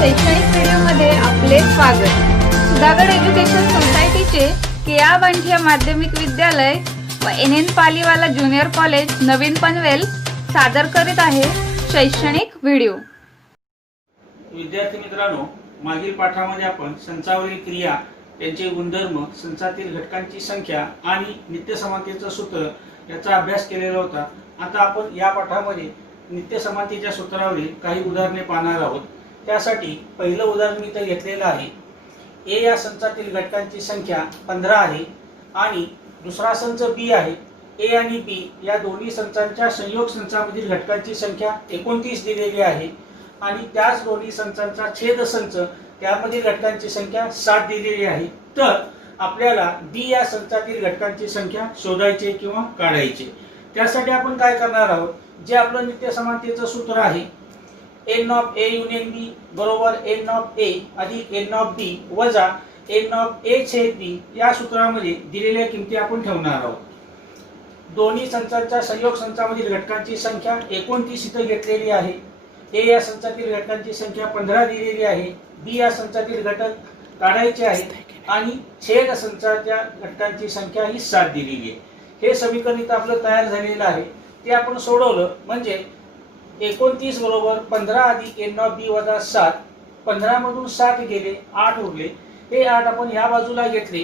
शैक्षणिक व्हिडिओमध्ये आपले स्वागत। सुधागड एज्युकेशन सोसायटीचे केआ बांठिया माध्यमिक विद्यालय व NN पालीवाला ज्युनियर कॉलेज नवीन पनवेल सादर करीत आहे शैक्षणिक व्हिडिओ। विद्यार्थी मित्रांनो, मागील पाठामध्ये आपण संचावरील क्रिया, त्यांचे गुणधर्म, संचातील घटकांची संख्या आणि नित्य समानतेचं सूत्र याचा अभ्यास केलेला होता। आता आपण या पाठामध्ये नित्य समानतेच्या सूत्रावरील काही उदाहरणे पाहणार आहोत। त्यासाठी पहिलं उदाहरण इथे घेतलेलं आहे। ए या संचातील घटकांची संख्या 15 आहे आणि दुसरा संच बी आहे। ए आणि बी या दोन्ही संचांच्या संयोग संचामधील घटकांची संख्या 29 दिलेली आहे आणि त्याच दोन्ही संचांचा छेद संच त्यामधील घटकांची संख्या 60 दिलेली आहे। तर आपल्याला बी या संचातील घटकांची संख्या शोधायची किंवा काढायची। त्यासाठी आपण काय करणार आहोत, जे आपलं नित्य समानतेचं सूत्र आहे n of a union b बरोबर n ऑफ a अधिक n ऑफ b वजा n ऑफ a छेद b या सूत्रामध्ये दिलेल्या किमती आपण ठेवणार आहोत। दोन्ही संचांच्या संयोग संचामधील घटकांची संख्या 29 इथे घेतलेली आहे। a या संचातील घटकांची संख्या 15 दिलेली आहे। b या संचातील घटक काढायचे आहेत आणि छेद संचाच्या घटकांची संख्या ही 7 दिलेली आहे। हे समीकरण इथे आपलं तयार झालेलं आहे। ते आपण सोडवलं म्हणजे 29 बरोबर 15 अधिक n ऑफ b वजा 7, 15 मधून 7 गेले, 8 उरले। हे 8 आपण या बाजूला घेतले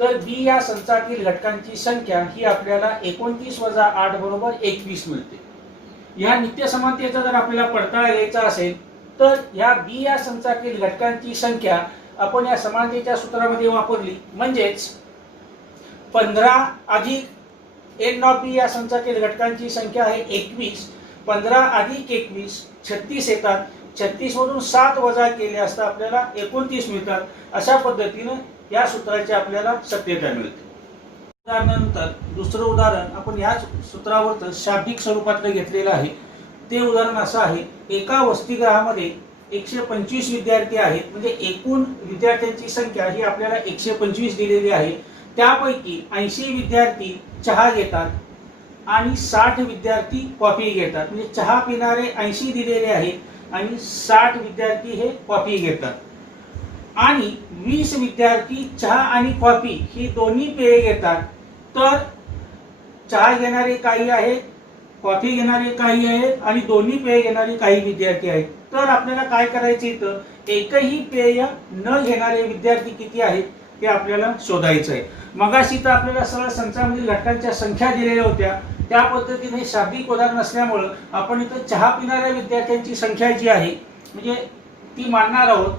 तर b या संचातील घटकांची संख्या ही आपल्याला 29 वजा 8 बरोबर 21 मिळते। या नित्य समानतेचा जर आपल्याला पडताळा घ्यायचा असेल तर या b या संचातील घटकांची संख्या आपण या समानतेच्या सूत्रामध्ये वापरली म्हणजेच 15 अधिक n ऑफ b या संचातील घटकांची संख्या आहे 21, 15 अधिक 21 36 येतात। 36 मधून 7 वजा केले असता आपल्याला 29 मिळतात। अशा पद्धतीने या सूत्राची आपल्याला सत्यता मिळते। उदाहरणानंतर दुसरं उदाहरण आपण या सूत्रावरच शाब्दिक स्वरूपात घेतलेलं आहे। ते उदाहरण असं आहे, एका वसतिगृहामध्ये 125 विद्यार्थी आहेत, म्हणजे एकूण विद्यार्थ्यांची संख्या ही आपल्याला 125 दिलेली आहे। त्यापैकी 80 विद्यार्थी चहा घेतात आणि 60 विद्यार्थी कॉफी घेतात, म्हणजे चहा पिणारे 80 दिलेले आहेत आणि 60 विद्यार्थी हे कॉफी घेतात आणि 20 विद्यार्थी चहा आणि कॉफी ही दोन्ही पेये घेतात। तर चहा घेणारे काही आहेत, कॉफी घेणारे काही आहेत आणि दोन्ही पेय घेणारे काही विद्यार्थी आहेत। तर आपल्याला काय करायचं, इथं एकही पेय न घेणारे विद्यार्थी किती आहेत ते आपल्याला शोधायचं आहे। मगाशी तर आपल्याला सरळ संचामधील घटकांच्या संख्या दिलेल्या होत्या, त्या पद्धतीने शाब्दिक उदाहरण असल्यामुळे आपण इथं चहा पिणाऱ्या विद्यार्थ्यांची संख्या जी आहे म्हणजे ती मानणार आहोत।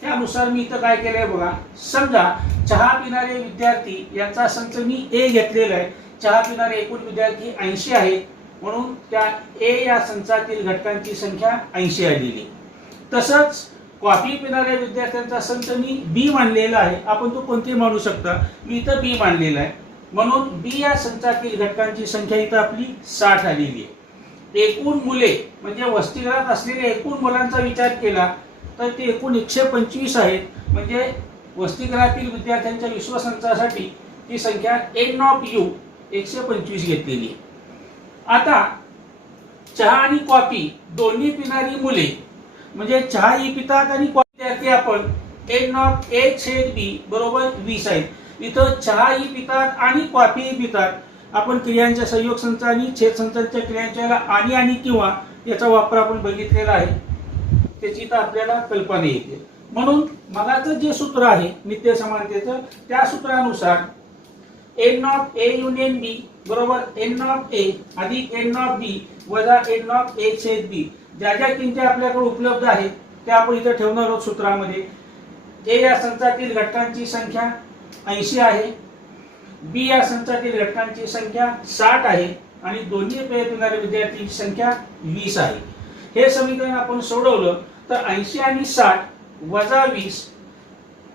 त्यानुसार मी इथं काय केलंय बघा, समजा चहा पिणारे विद्यार्थी यांचा संच मी ए घेतलेला आहे। चहा पिणारे एकूण विद्यार्थी 80 आहेत म्हणून त्या ए या संचातील घटकांची संख्या 80 आलेली। तसंच कॉफी पिणाऱ्या विद्यार्थ्यांचा संच मी बी मानलेला आहे। आपण तो कोणते मानू शकता, मी इथं बी मानलेला आहे म्हणून बी या संचातील घटकांची संख्या इथं आपली 60 आलेली आहे। एकूण मुले म्हणजे वसतिगृहात असलेल्या एकूण मुलांचा विचार केला तर ते एकूण 125 आहेत, म्हणजे वसतिगृहातील विद्यार्थ्यांच्या विश्वसंचासाठी ती संख्या n ऑफ u 125 घेतलेली आहे। आता चहा आणि कॉफी दोन्ही पिणारी मुले म्हणजे चहा ही पितात आणि कॉफी विद्यार्थी आपण n ऑफ a छेद b बरोबर 20 आहेत। इथं चहा ही पितात आणि कॉफी ही पितात। आपण क्रियांच्या संयोग संच आणि छेद संचांच्या क्रियांच्या आणि किंवा याचा वापर आपण बघितलेला आहे, त्याची तर आपल्याला कल्पना येते। म्हणून मगाचं जे सूत्र आहे नित्य समानतेचं, त्या सूत्रानुसार n of a union b बरोबर n ऑफ a अधिक n ऑफ b वजा n ऑफ a छेद b ज्या ज्या किमती आपल्याकडे उपलब्ध आहेत त्या आपण इथे ठेवणार आहोत सूत्रामध्ये। a या संचातील घटकांची संख्या 80 आहे, बी या संचातील घटकांची संख्या 60 आहे आणि दोन्ही पेय पिणाऱ्या विद्यार्थ्यांची संख्या 20 आहे। हे समीकरण आपण सोडवलं तर 80 आणि 60 वजा 20,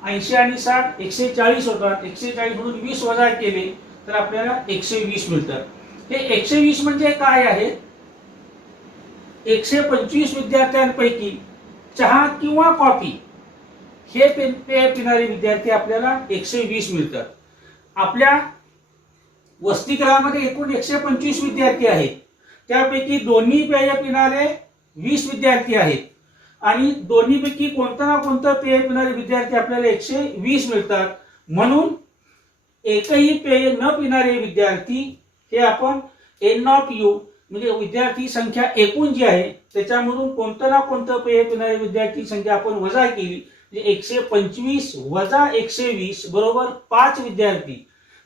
80 आणि 60 140 होतात। 140 मधून 20 वजा केले तर आपल्याला 120 मिळतात। हे 120 म्हणजे काय आहे, 125 विद्यार्थ्यांपैकी चहा किंवा कॉफी हे पेय पिणारे विद्यार्थी आपल्याला 120 मिळतात। आपल्या वसतिगृहामध्ये एकूण 125 विद्यार्थी आहेत, त्यापैकी दोन्ही पेय पिणारे 20 विद्यार्थी आहेत आणि दोन्हीपैकी कोणतं ना कोणतं पेय पिणारे विद्यार्थी आपल्याला 120 मिळतात. म्हणून एकही पेय न पिणारे विद्यार्थी हे आपण एन ऑफ यू म्हणजे विद्यार्थी संख्या एकूण जी आहे त्याच्यामधून कोणतं ना कोणतं पेय पिणारे विद्यार्थी संख्या आपण वजा केली म्हणजे 125 वजा 120 बरोबर 5 विद्यार्थी.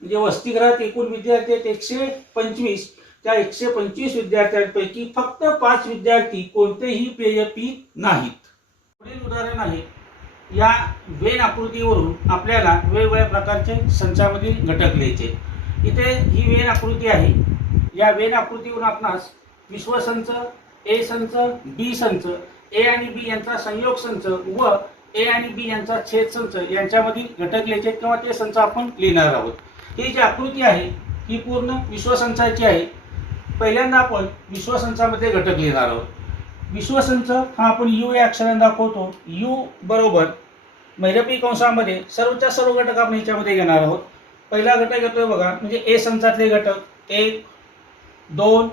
म्हणजे वसतिगृहात एकूण विद्यार्थी आहेत 125. त्या 125 विद्यार्थ्यांपैकी फक्त 5 विद्यार्थी कोणतेही पेय पीत नाहीत. पुढील उदाहरण आहे या वेन आकृतीवरून आपल्याला वेगवेगळ्या प्रकारचे संचामधील घटक लिहायचे. इथे ही वेन आकृती आहे. या वेन आकृतीवरून आपणास विश्वसंच, ए संच, बी संच, ए आणि बी यांचा संयोग संच व ए आणि बी यांचा छेद संच यांच्यामधील घटक लिहायचे किंवा ते संच आपण लिहिणार आहोत. ही जी आकृती आहे ही पूर्ण विश्वसंचाची आहे. पहिल्यांदा आपण विश्वसंचामध्ये घटक लिहिणार आहोत. विश्वसंच हा आपण यू या अक्षराने दाखवतो. यू बरोबर महिरपी कंसामध्ये सर्वच्या सर्व घटक आपण याच्यामध्ये घेणार आहोत. पहिला घटक येतोय बघा म्हणजे ए संचातले घटक 1, 2,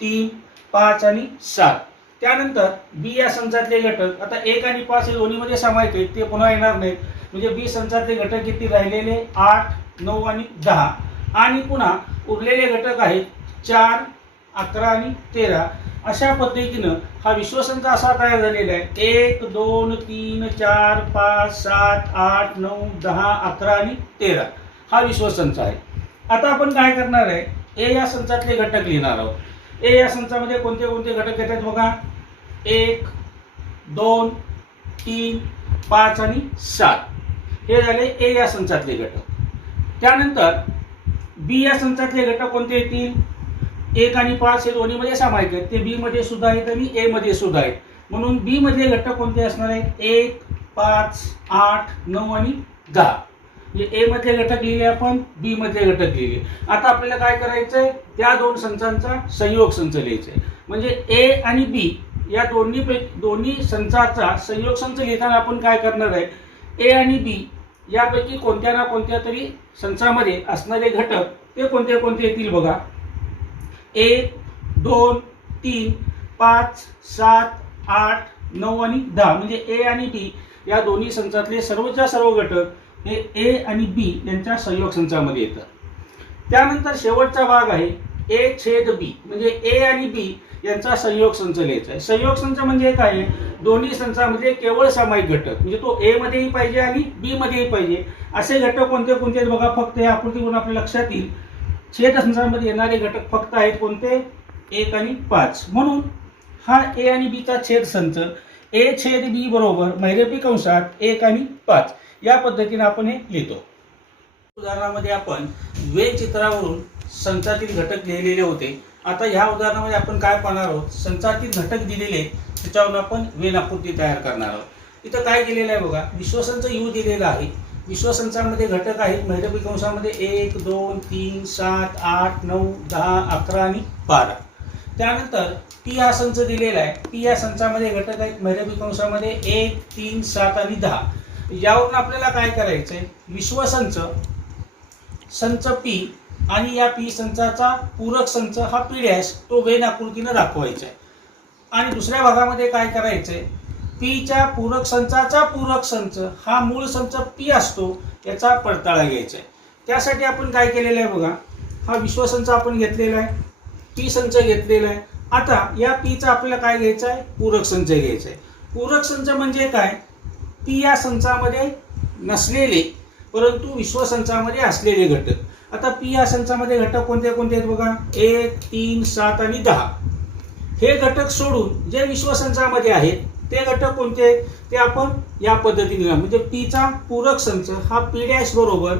3, 5 आणि 7. त्यानंतर बी या संचातले घटक आता 1 आणि 5 हे दोन्हीमध्ये सामायिक आहेत ते पुन्हा येणार नाहीत. म्हणजे बी संचातले घटक किती राहिलेले 8, 9 आणि 10 आणि पुन्हा उरलेले घटक आहेत 4, 11 आणि 13. अशा पद्धतीनं हा विश्वसंच असा तयार झालेला आहे 1, 2, 3, 4, 5, 7, 8, 9, 10, 11 आणि 13 हा विश्वसंच आहे. आता आपण काय करणार आहे ए या संचातले घटक लिहिणार आहोत. ए या संचामध्ये कोणते कोणते घटक येतात बघा 1, 2, 3, 5 आणि 7 हे झाले ए या संचातले घटक. त्यानंतर बी या संचातले घटक कोणते येतील 1 आणि 5 हे दोन्हीमध्ये सामायिक आहेत ते बी मध्ये सुद्धा आहेत आणि ए मध्ये सुद्धा आहेत. म्हणून बी मधले घटक कोणते असणार आहेत 1, 5, 8, 9 आणि 10. म्हणजे ए मधले घटक लिहिले आपण बी मधले घटक लिहिले. आता आपल्याला काय करायचंय त्या दोन संचांचा संयोग संच लिहायचा आहे. म्हणजे ए आणि बी या दोन्ही संचाचा संयोग संच लिहिताना आपण काय करणार आहे ए आणि बी यापैकी कोणत्या ना कोणत्या तरी संचामध्ये असणारे घटक ते कोणते कोणते येतील बघा 1, 2, 3, 5, 7, 8, 9 आणि 10. म्हणजे ए आणि बी या दोन्ही संचातले सर्वच्या सर्व घटक हे ए आणि बी यांच्या संयोग संचामध्ये येतात. त्यानंतर शेवटचा भाग आहे ए छेद बी म्हणजे ए आणि बी यांचा संयोग संच लिहायचा आहे. संयोग संच म्हणजे काय आहे दोन्ही संचामध्ये केवळ सामायिक घटक म्हणजे तो ए मध्येही पाहिजे आणि बी मध्येही पाहिजे असे घटक कोणते कोणते आहेत बघा. फक्त या आकृतीवरून आपल्या लक्षात येईल छेद संचामध्ये येणारे घटक फक्त आहेत कोणते 1 आणि 5. म्हणून हा ए आणि बीचा छेद संच ए छेद बी बरोबर महिरपी कंसात 1 आणि 5 या पद्धतीने आपण हे लिहितो. उदाहरणामध्ये आपण वेन चित्रावरून संचातील घटक लिहिलेले होते. आता ह्या उदाहरणामध्ये आपण काय पाहणार आहोत संचातील घटक दिलेले त्याच्यावरून आपण वेन आकृती तयार करणार आहोत. इथं काय केलेलं आहे बघा विश्वसंच यू दिलेला आहे. विश्वसंचामध्ये घटक आहेत महिरपी कंसामध्ये 1, 2, 3, 7, 8, 9, 10, 11 आणि 12. त्यानंतर पी हा संच दिलेला आहे. पी या संचामध्ये घटक आहेत महिरपी कंसामध्ये 1, 3, 7 आणि 10. यावरून आपल्याला काय करायचं आहे विश्वसंच संच पी आणि या पी संचाचा पूरक संच हा पी डॅश तो वेन आकृतीनं दाखवायचा आहे. आणि दुसऱ्या भागामध्ये काय करायचं आहे पीच्या पूरक संचाचा पूरक संच हा मूळ संच पी असतो याचा पडताळा घ्यायचा आहे. त्यासाठी आपण काय केलेलं आहे बघा हा विश्वसंच आपण घेतलेला आहे पी संच घेतलेला आहे. आता या पीचा आपल्याला काय घ्यायचं आहे पूरक संच घ्यायचा आहे. पूरक संच म्हणजे काय पी या संचामध्ये नसलेले परंतु विश्वसंचामध्ये असलेले घटक. आता पी या संचामध्ये घटक कोणते कोणते आहेत बघा 1, 3, 7 आणि 10. हे घटक सोडून जे विश्वसंचामध्ये आहेत ते घटक कोणते आहेत ते आपण या पद्धतीने म्हणजे पीचा पूरक संच हा पी डॅश बरोबर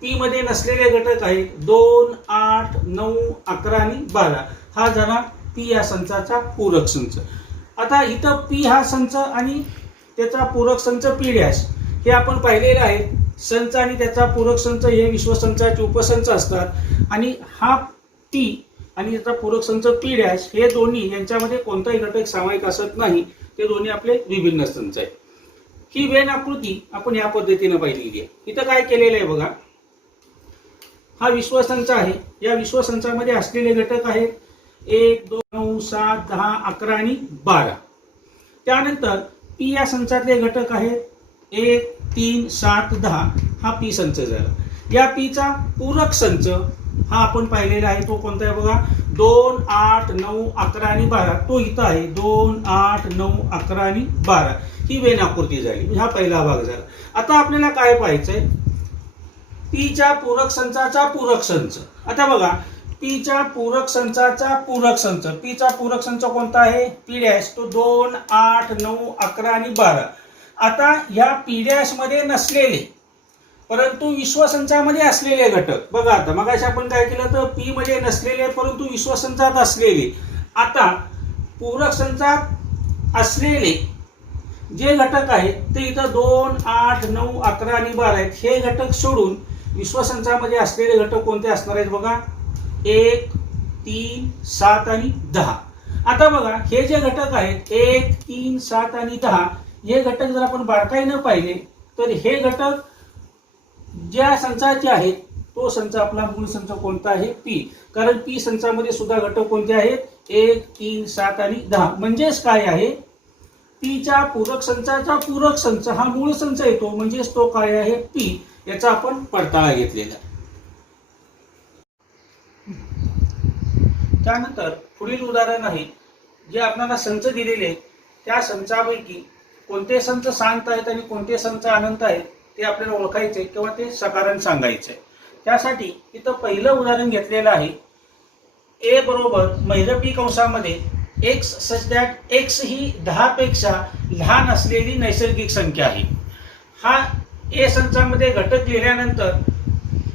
पी मध्ये नसलेले घटक आहेत 2, 8, 9, 11 आणि 12 हा झाला पी या संचाचा पूरक संच. आता इथं पी हा संच आणि त्याचा पूरक संच पी डॅश हे आपण पाहिलेलं आहे. संच आणि त्याचा पूरक संच हे विश्वसंचाचे उपसंच असतात आणि हा पी आणि त्याचा पूरक संच पी डॅश हे दोन्ही यांच्यामध्ये कोणताही घटक सामायिक असत नाही. ते दोन्ही आपले विभिन्न संच आहेत. ही वेन आकृती आपण या पद्धतीने पाहिलेली आहे. इथं काय केलेलं आहे बघा हा विश्वसंच आहे. या विश्वसंचामध्ये असलेले घटक आहेत 1, 2, 9, 7, 10, 11 आणि 12. त्यानंतर पी या संचातले घटक आहेत 1, 3, 7, 10 हा पी संच झाला. या पीचा पूरक संच हा आपण पाहिलेला आहे. तो कोणता आहे बघा, 2, 8, 9, 11 आणि 12. तो इथं आहे 2, 8, 9, 11 आणि 12. ही वेन आकृती झाली. हा पहिला भाग झाला. आता आपल्याला काय पाहायचंय, पीच्या पूरक संचाचा पूरक संच. आता बघा, पीच्या पूरक संचाचा पूरक संच, पीचा पूरक संच कोणता आहे, पी डॅश. तो 2, 8, 9, 11 आणि 12. आता ह्या पी डॅश मध्ये नसलेले परंतु विश्वसंचामध्ये असलेले घटक बघा. आता मगाशी आपण काय केलं, तर पी मध्ये नसलेले परंतु विश्वसंचात असलेले. आता पूरक संचात असलेले जे घटक आहेत ते इथं 2, 8, 9, 11 आणि 12 आहेत. हे घटक सोडून विश्वसंचामध्ये असलेले घटक कोणते असणार आहेत बघा, 1, 3, 7 आणि 10. आता बघा, हे जे घटक आहेत 1, 3, 7 आणि 10 हे घटक जर आपण बारकाईनं पाहिले तर हे घटक ज्या संचाचे आहेत तो संच आपला मूळ संच कोणता आहे, पी. कारण पी संचामध्ये सुद्धा घटक कोणते आहेत, 1, 3, 7 आणि 10. म्हणजेच काय आहे, पीच्या पूरक संचाचा पूरक संच हा मूळ संच येतो. म्हणजेच तो काय आहे, पी. याचा आपण पडताळा घेतलेला. त्यानंतर पुढील उदाहरण आहे, जे आपल्याला संच दिलेले आहेत त्या संचापैकी कोणते संच शांत आहेत आणि कोणते संच अनंत आहेत ते आपल्याला ओळखायचे किंवा ते सकारण सांगायचे. त्यासाठी इथं पहिलं उदाहरण घेतलेलं आहे, ए बरोबर महिरपी कंसामध्ये एक्स सच दॅट एक्स ही 10 पेक्षा लहान असलेली नैसर्गिक संख्या आहे. हा ए संचामध्ये घटक लिहिल्यानंतर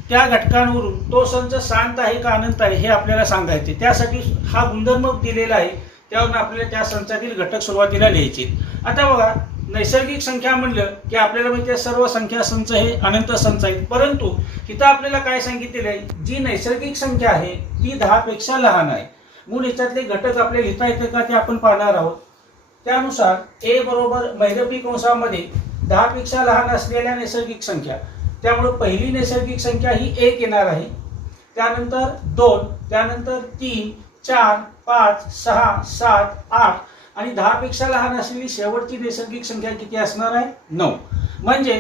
त्या घटकांवरून तो संच शांत आहे का अनंत आहे हे आपल्याला सांगायचे. त्यासाठी हा गुणधर्म दिलेला आहे, त्यावरून आपल्याला त्या संचातील घटक सुरुवातीला लिहायचे. आता बघा, नैसर्गिक संख्या म्हणलं की आपल्याला माहिती सर्व संख्या संच हे अनंत संच आहेत. परंतु इथं आपल्याला काय सांगितलेलं आहे, जी नैसर्गिक संख्या आहे ती 10 पेक्षा लहान आहे. म्हणून याच्यातले घटक आपल्याला लिहिता येते का ते आपण पाहणार आहोत. त्यानुसार ए बरोबर महिरपी कंसामध्ये 10 पेक्षा लहान असलेल्या नैसर्गिक संख्या, त्यामुळे पहिली नैसर्गिक संख्या ही 1 येणार आहे. त्यानंतर 2, त्यानंतर 3, 4, 5, 6, 7, 8 आणि 10 पेक्षा लहान असलेली शेवटची नैसर्गिक संख्या किती असणार आहे, 9. म्हणजे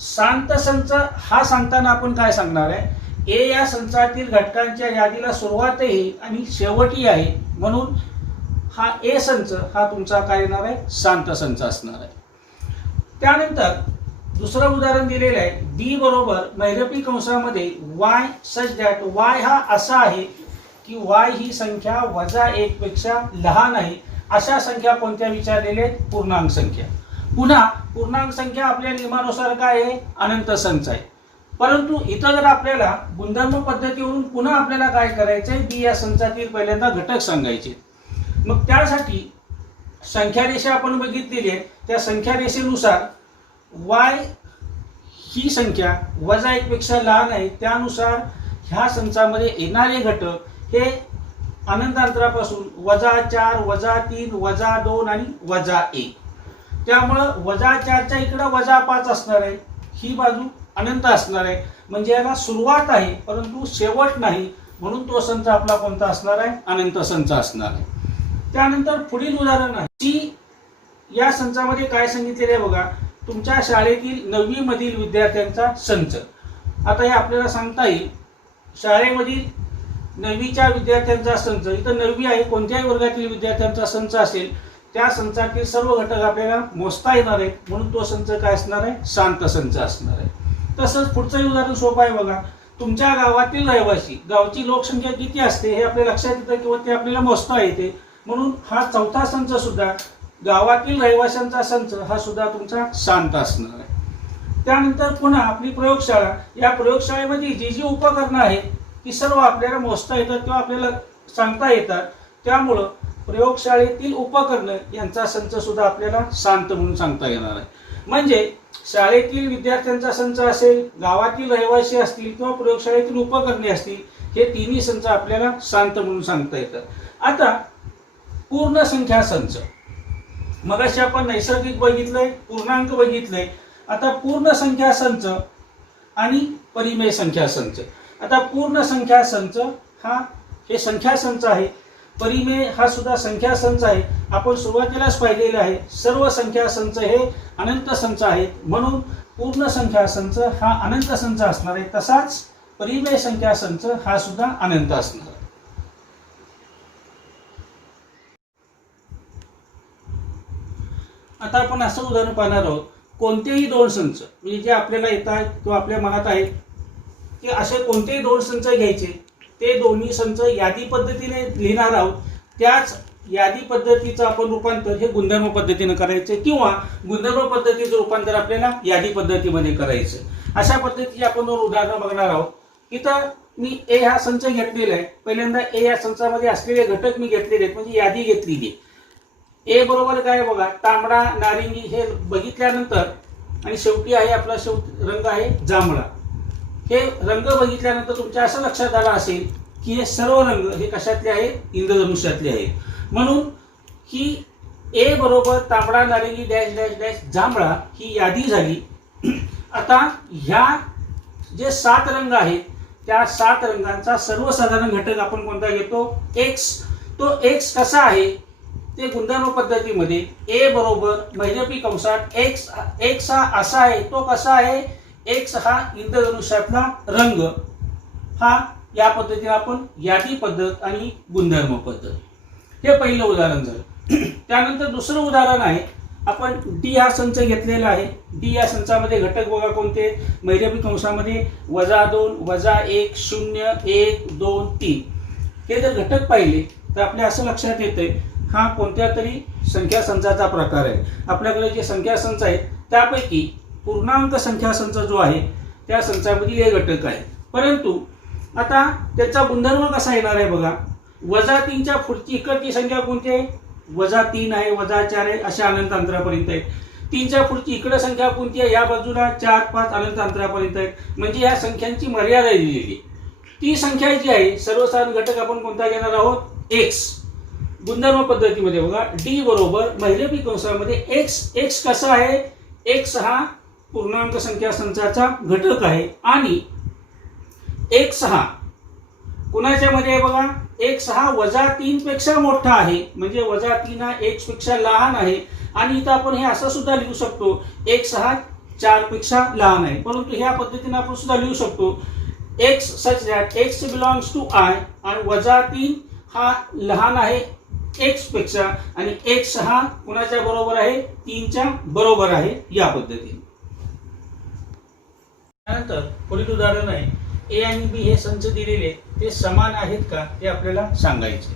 शांत संच हा सांगताना आपण काय सांगणार आहे, ए या संचातील घटकांच्या यादीला सुरुवातही आणि शेवटही आहे. म्हणून हा ए संच हा तुमचा काय येणार आहे, शांत संच असणार आहे. त्यानंतर दुसरं उदाहरण दिलेलं आहे, बी बरोबर महिरपी कंसामध्ये वाय सच दॅट वाय हा असा आहे की वाय ही संख्या -1 पेक्षा लहान आहे. अशा संख्या कोणत्या विचारलेल्या आहेत, पूर्णांक संख्या. पुन्हा पूर्णांक संख्या आपल्या नियमानुसार काय आहे, अनंत संच आहे. परंतु इथं जर आपल्याला गुणधर्म पद्धतीवरून पुन्हा आपल्याला काय करायचंय, बी या संचातील पहिल्यांदा घटक सांगायचे. मग त्यासाठी संख्या रेषा आपण बघितलेली आहे, त्या संख्या रेषेनुसार वाय ही संख्या -1 पेक्षा लहान आहे. त्यानुसार ह्या संचामध्ये येणारे घटक हे अनंत अंतरापासून -4, -3, -2 आणि -1. त्यामुळं -4च्या इकडं -5 असणार आहे, ही बाजू अनंत असणार आहे. म्हणजे याला सुरुवात आहे परंतु शेवट नाही. म्हणून तो संच आपला कोणता असणार आहे, अनंत संच असणार आहे. त्यानंतर पुढील उदाहरण आहे, सी या संचामध्ये काय सांगितलेले आहे बघा, तुमच्या शाळेतील 9वी मधील विद्यार्थ्यांचा संच. आता हे आपल्याला सांगता येईल, शाळेमधील 9वीच्या विद्यार्थ्यांचा संच. इथं 9वी आहे, कोणत्याही वर्गातील विद्यार्थ्यांचा संच असेल त्या संचातील सर्व घटक आपल्याला मोजता येणार आहेत. म्हणून तो संच काय असणार आहे, शांत संच असणार आहे. तसंच पुढचं उदाहरण सोपं आहे बघा, तुमच्या गावातील रहिवासी, गावची लोकसंख्या किती असते हे आपल्या लक्षात येतं किंवा ते आपल्याला मोजता येते. म्हणून हा चौथा संच सुद्धा गावातील रहिवाशांचा संच हा सुद्धा तुमचा शांत असणार आहे. त्यानंतर पुन्हा आपली प्रयोगशाळा, या प्रयोगशाळेमध्ये जी जी उपकरणं आहेत ती सर्व आपल्याला मोजता येतात किंवा आपल्याला सांगता येतात. त्यामुळं प्रयोगशाळेतील उपकरणं यांचा संच सुद्धा आपल्याला शांत म्हणून सांगता येणार आहे. म्हणजे शाळेतील विद्यार्थ्यांचा संच असेल, गावातील रहिवासी असतील किंवा प्रयोगशाळेतील उपकरणे असतील, हे तिन्ही संच आपल्याला शांत म्हणून सांगता येतात. आता पूर्ण संख्या संच, मगाशी आपण नैसर्गिक बघितलंय, पूर्णांक बघितलंय. आता पूर्ण संख्या संच आणि परिमेय संख्या संच. आता पूर्ण संख्या संच हा हे संख्या संच आहे. परिमेय हा सुद्धा संख्या संच आहे. आपण सुरुवातीलाच पाहिलेलं आहे, सर्व संख्या संच हे अनंत संच आहेत, म्हणून पूर्ण संख्या संच हा अनंत संच असणार आहे. तसाच परिमेय संख्या संच हा सुद्धा अनंत असणार आहे. आता आपण असं उदाहरण पाहणार आहोत, कोणतेही दोन संच म्हणजे जे आपल्याला येत आहेत किंवा आपल्या मनात आहेत की असे कोणतेही दोन संच घ्यायचे, ते दोन्ही संच यादी पद्धतीने लिहिणार आहोत. त्याच यादी पद्धतीचं आपण रूपांतर हे गुणधर्म पद्धतीने करायचे किंवा गुणधर्म पद्धतीचं रूपांतर आपल्याला यादी पद्धतीमध्ये करायचं. अशा पद्धतीची आपण दोन उदाहरणं बघणार आहोत. इथं मी ए हा संच घेतलेला आहे. पहिल्यांदा ए या संचामध्ये असलेले घटक मी घेतलेले आहेत, म्हणजे यादी घेतलेली. ए बरोबर काय बघा, तांबडा, नारिंगी हे बघितल्यानंतर आणि शेवटी आहे आपला रंग आहे जांभळा. हे रंग बघितल्यानंतर तुमच्या असं लक्षात आलं असेल की हे सर्व रंग हे कशातले आहेत, इंद्रधनुष्यातले आहेत. म्हणून ही ए बरोबर तांबडा, नारिंगी डॅश डॅश डॅश जांभळा ही यादी झाली. आता ह्या जे 7 रंग आहेत त्या 7 रंगांचा सर्वसाधारण घटक आपण कोणता घेतो, एक्स. तो एक्स कसा आहे ते गुणधर्म पद्धतीमध्ये ए बरोबर महिरपी कंसात एक्स हा असा आहे. तो कसा आहे, एक्स हा इंद्रधनुष्यातला रंग. हा या पद्धतीने आपण यादी पद्धत आणि गुणधर्म पद्धत, हे पहिलं उदाहरण झालं. त्यानंतर दुसरं उदाहरण आहे, आपण डी हा संच घेतलेला आहे. डी या संचामध्ये घटक बघा कोणते, महिरपी कंसामध्ये -2, -1, 0, 1, 2, 3. हे जर घटक पाहिले तर आपल्या असं लक्षात येतंय हा कोणत्या तरी संख्या संचाचा प्रकार आहे. आपल्याकडे जे संख्या संच आहेत त्यापैकी पूर्णांक संख्या संच जो आहे त्या संचामधील हे घटक आहे. परंतु आता त्याचा गुणधर्म कसा येणार आहे बघा, -3च्या पुढची इकडची संख्या कोणती आहे, -3 आहे, -4 आहे, अशा अनंत अंतरापर्यंत आहे. 3च्या पुढची इकडे संख्या कोणती आहे, या बाजूला 4, 5 अनंत अंतरापर्यंत आहे. म्हणजे या संख्यांची मर्यादा दिलेली. ती संख्या जी आहे सर्वसाधारण घटक आपण कोणता घेणार आहोत, एक्स. गुणधर्म पद्धतीमध्ये बघा, डी बरोबर महिरपी कंसामध्ये एक्स कसा आहे, एक्स हा पूर्णांक संख्या संचाचा घटक आहे आणि एक्स हा कुणाच्या मध्ये आहे बघा, एक्स हा -3 पेक्षा मोठा आहे. म्हणजे -3 हा एक्स पेक्षा लहान आहे. आणि इथं आपण हे असं सुद्धा लिहू शकतो, एक्स हा 4 पेक्षा लहान आहे. परंतु ह्या पद्धतीने आपण सुद्धा लिहू शकतो, x such that x belongs to I, आणि -3 हा लहान आहे एक्स पेक्षा आणि एक्स हा कुणाच्या बरोबर आहे, 3च्या बरोबर आहे. या पद्धतीने त्यानंतर पुढील उदाहरण आहे, ए आणि बी हे संच दिलेले ते समान आहेत का ते आपल्याला सांगायचे.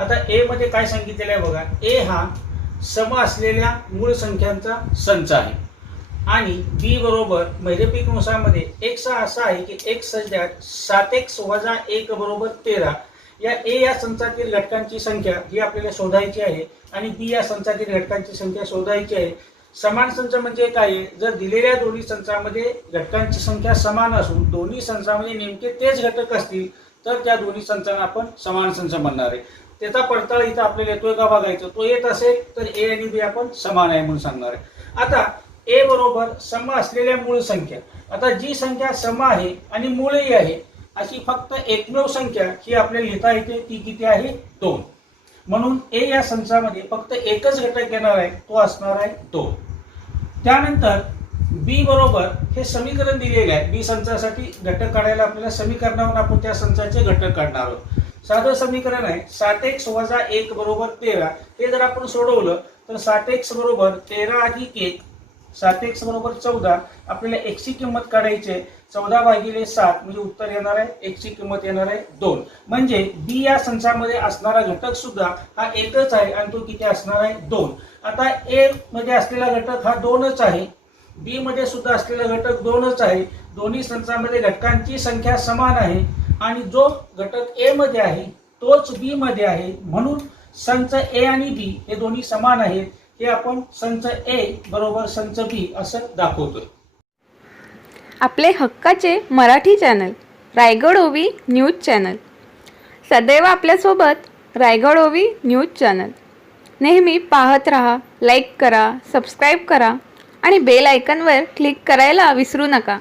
आता ए मध्ये काय सांगितलेलं आहे बघा, ए हा सम असलेल्या मूळ संख्यांचा संच आहे आणि बी बरोबर महिरपी कंसामध्ये एक्स हा असा आहे की एक्स सच दॅट 7x - 1 बरोबर 13. या ए या संचातील घटकांची संख्या ही आपल्याला शोधायची आहे आणि बी या संचातील घटकांची संख्या शोधायची आहे. समान संच म्हणजे काय, जर दिलेल्या दोन्ही संचामध्ये घटकांची संख्या समान असून दोन्ही संचामध्ये नेमके तेच घटक असतील तर त्या दोन्ही संचांना आपण समान संच म्हणणार आहे. त्याचा पडताळा इथं आपल्याला येतोय का बघायचं. तो येत असेल तर ए आणि बी आपण समान आहे म्हणून सांगणार आहे. आता ए बरोबर सम असलेल्या मूळ संख्या. आता जी संख्या सम आहे आणि मूळही आहे अशी फक्त एकमेव संख्या ही आपल्याला लिहिता येते, ती किती आहे, 2. म्हणून ए या संचामध्ये फक्त एकच घटक येणार आहे, तो असणार आहे 2. त्यानंतर बी बरोबर हे समीकरण दिलेले आहे. बी संचासाठी घटक काढायला आपल्याला समीकरणावरून आपण त्या संचाचे घटक काढणार आहोत. साधं समीकरण आहे 7x - 1 बरोबर 13. हे जर आपण सोडवलं तर 7x बरोबर 13 + 1, 7x बरोबर 14. आपल्याला x ची किंमत काढायची आहे, 14/7 म्हणजे उत्तर येणार आहे, x ची किंमत येणार आहे 2. म्हणजे बी या संचामध्ये असणारा घटक सुद्धा हा एकच आहे आणि तो किती असणार आहे, 2. आता ए मध्ये असलेला घटक हा 2च आहे, बी मध्ये सुद्धा असलेला घटक 2च आहे. दोन्ही संचामध्ये घटकांची संख्या समान आहे आणि जो घटक ए मध्ये आहे तोच बी मध्ये आहे. म्हणून संच ए आणि बी हे दोन्ही समान आहेत. हे आपण संच ए बरोबर संच बी असं दाखवतोय. आपले हक्काचे मराठी चॅनल रायगड ओवी न्यूज चॅनल, सदैव आपल्यासोबत रायगड ओवी न्यूज चॅनल. नेहमी पाहत रहा, लाईक करा, सबस्क्राईब करा आणि बेल आयकॉनवर क्लिक करायला विसरू नका.